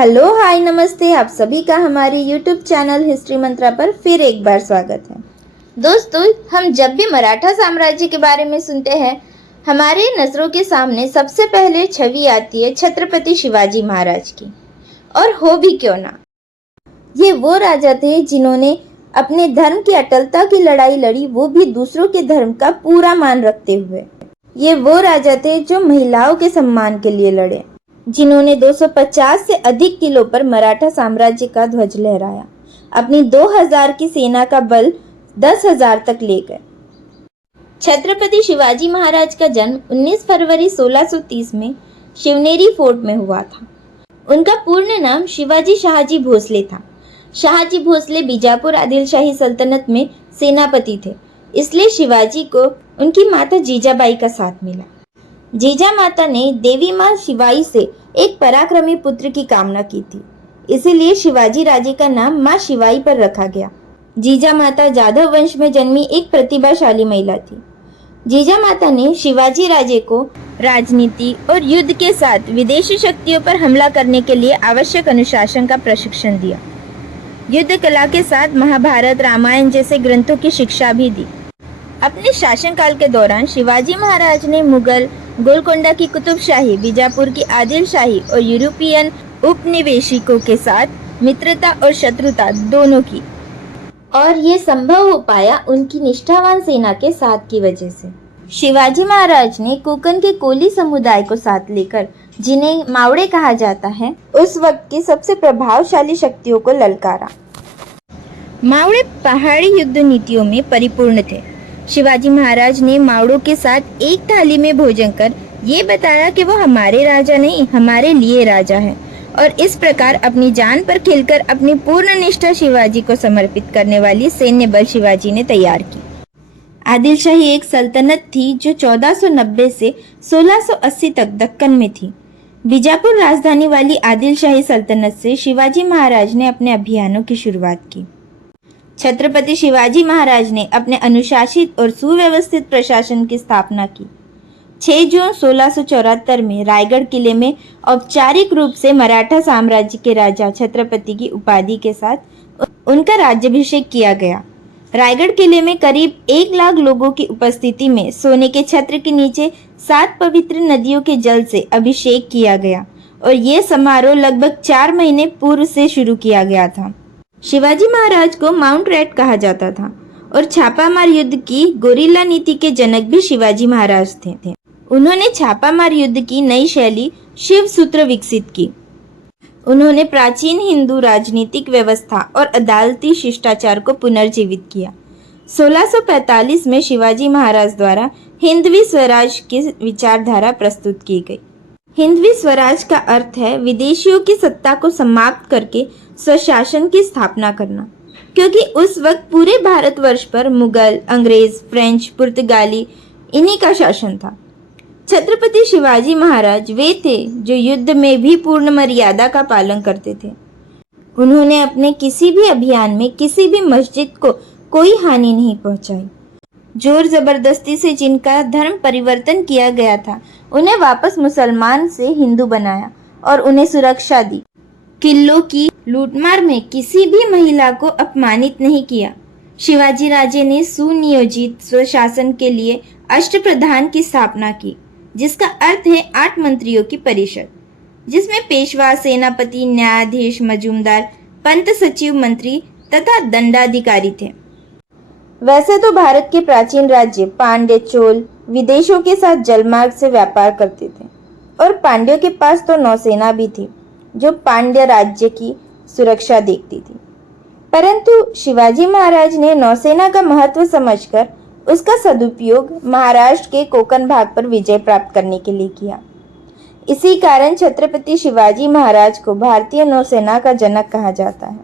Hello hi नमस्ते, आप सभी का हमारे यूट्यूब चैनल हिस्ट्री मंत्रा पर फिर एक बार स्वागत है। दोस्तों, हम जब भी मराठा साम्राज्य के बारे में सुनते हैं, हमारे नजरों के सामने सबसे पहले छवि आती है छत्रपति शिवाजी महाराज की। और हो भी क्यों ना, ये वो राजा थे जिन्होंने अपने धर्म की अटलता की लड़ाई लड़ी, वो भी दूसरों के धर्म का पूरा मान रखते हुए। ये वो राजा थे जो महिलाओं के सम्मान के लिए लड़े, जिन्होंने 250 से अधिक किलो पर मराठा साम्राज्य का ध्वज लहराया, अपनी 2000 की सेना का बल 10,000 तक ले गए। छत्रपति शिवाजी महाराज का जन्म 19 फरवरी 1630 में शिवनेरी फोर्ट में हुआ था। उनका पूर्ण नाम शिवाजी शाहजी भोसले था। शाहजी भोसले बीजापुर आदिलशाही सल्तनत में सेनापति थे, इसलिए शिवाजी को उनकी माता जीजाबाई का साथ मिला। जीजा माता ने देवी माँ शिवाई से एक पराक्रमी पुत्र की कामना की थी, इसीलिए शिवाजी राजे का नाम माँ शिवाई पर रखा गया। जीजा माता जाधव वंश में जन्मी एक प्रतिभाशाली महिला थी। जीजा माता ने शिवाजी राजे को राजनीति और युद्ध के साथ विदेशी शक्तियों पर हमला करने के लिए आवश्यक अनुशासन का प्रशिक्षण दिया। युद्ध कला के साथ महाभारत, रामायण जैसे ग्रंथों की शिक्षा भी दी। अपने शासनकाल के दौरान शिवाजी महाराज ने मुगल, गोलकोंडा की कुतुबशाही, बीजापुर की आदिलशाही और यूरोपियन उपनिवेशिकों के साथ मित्रता और शत्रुता दोनों की, और ये संभव हो पाया उनकी निष्ठावान सेना के साथ की वजह से। शिवाजी महाराज ने कोंकण के कोली समुदाय को साथ लेकर, जिन्हें मावड़े कहा जाता है, उस वक्त की सबसे प्रभावशाली शक्तियों को ललकारा। मावड़े पहाड़ी युद्ध नीतियों में परिपूर्ण थे। शिवाजी महाराज ने मावड़ों के साथ एक थाली में भोजन कर ये बताया कि वो हमारे राजा नहीं, हमारे लिए राजा हैं, और इस प्रकार अपनी जान पर खेलकर अपनी पूर्ण निष्ठा शिवाजी को समर्पित करने वाली सैन्य बल शिवाजी ने तैयार की। आदिलशाही एक सल्तनत थी जो 1490 से 1680 तक दक्कन में थी। बीजापुर राजधानी वाली आदिलशाही सल्तनत से शिवाजी महाराज ने अपने अभियानों की शुरुआत की। छत्रपति शिवाजी महाराज ने अपने अनुशासित और सुव्यवस्थित प्रशासन की स्थापना की। 6 जून 1674 में रायगढ़ किले में औपचारिक रूप से मराठा साम्राज्य के राजा छत्रपति की उपाधि के साथ उनका राज्याभिषेक किया गया। रायगढ़ किले में करीब 1 लाख लोगों की उपस्थिति में सोने के छत्र के नीचे 7 पवित्र नदियों के जल से अभिषेक किया गया, और ये समारोह लगभग 4 महीने पूर्व से शुरू किया गया था। शिवाजी महाराज को माउंट रेड कहा जाता था, और छापामार युद्ध की गोरिल्ला नीति के जनक भी शिवाजी महाराज थे। उन्होंने छापामार युद्ध की नई शैली शिव सूत्र विकसित की। उन्होंने प्राचीन हिंदू राजनीतिक व्यवस्था और अदालती शिष्टाचार को पुनर्जीवित किया। 1645 में शिवाजी महाराज द्वारा हिंदवी स्वराज की विचारधारा प्रस्तुत की गई। हिंदवी स्वराज का अर्थ है विदेशियों की सत्ता को समाप्त करके स्वशासन की स्थापना करना, क्योंकि उस वक्त पूरे भारतवर्ष पर मुगल, अंग्रेज, फ्रेंच, पुर्तगाली इन्हीं का शासन था। छत्रपति शिवाजी महाराज वे थे जो युद्ध में भी पूर्ण मर्यादा का पालन करते थे। उन्होंने अपने किसी भी अभियान में किसी भी मस्जिद को कोई हानि नहीं पहुंचाई। जोर जबरदस्ती से जिनका धर्म परिवर्तन किया गया था, उन्हें वापस मुसलमान से हिंदू बनाया और उन्हें सुरक्षा दी। किलों की लूटमार में किसी भी महिला को अपमानित नहीं किया। शिवाजी राजे ने सुनियोजित स्वशासन के लिए अष्टप्रधान की स्थापना की, जिसका अर्थ है 8 मंत्रियों की परिषद, जिसमें पेशवा, सेनापति, न्यायाधीश, मजूमदार, पंत सचिव, मंत्री तथा दंडाधिकारी थे। वैसे तो भारत के प्राचीन राज्य पांड्य, चोल विदेशों के साथ जलमार्ग से व्यापार करते थे, और पांड्यों के पास तो नौसेना भी थी जो पांड्य राज्य की सुरक्षा देखती थी। परंतु शिवाजी महाराज ने नौसेना का महत्व समझकर उसका सदुपयोग महाराष्ट्र के कोंकण भाग पर विजय प्राप्त करने के लिए किया। इसी कारण छत्रपति शिवाजी महाराज को भारतीय नौसेना का जनक कहा जाता है।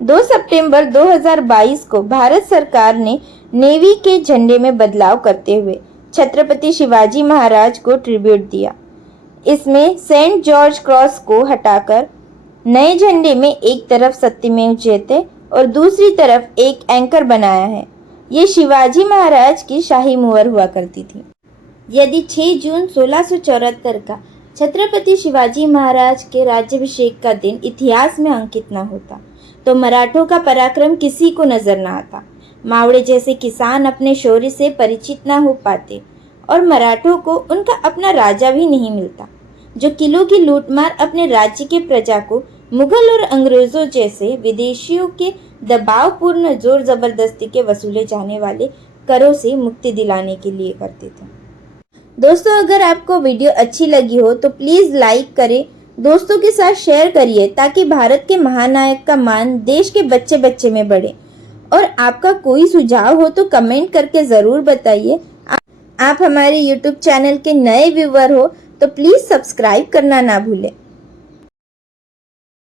2 सितंबर 2022 को भारत सरकार ने नेवी के झंडे में बदलाव करते हुए छत्रपति शिवाजी महाराज को ट्रिब्यूट दिया। इसमें सेंट जॉर्ज क्रॉस को हटाकर नए झंडे में एक तरफ सत्यमेव जयते और दूसरी तरफ एक एंकर बनाया है। ये शिवाजी महाराज की शाही मुहर हुआ करती थी। यदि 6 जून 1674 का छत्रपति शिवाजी महाराज के राज्याभिषेक का दिन इतिहास में अंकित न होता तो मराठों का पराक्रम किसी को नजर न आता। मावड़े जैसे किसान अपने शौर्य से परिचित न हो पाते और मराठों को उनका अपना राजा भी नहीं मिलता, जो किलों की लूटमार अपने राज्य के प्रजा को मुगल और अंग्रेजों जैसे विदेशियों के दबावपूर्ण जोर जबरदस्ती के वसूले जाने वाले करों से मुक्ति दिलाने के लिए करते थे। दोस्तों, अगर आपको वीडियो अच्छी लगी हो तो प्लीज़ लाइक करें, दोस्तों के साथ शेयर करिए ताकि भारत के महानायक का मान देश के बच्चे बच्चे में बढ़े। और आपका कोई सुझाव हो तो कमेंट करके ज़रूर बताइए। आप हमारे YouTube चैनल के नए व्यूवर हो तो प्लीज़ सब्सक्राइब करना ना भूलें।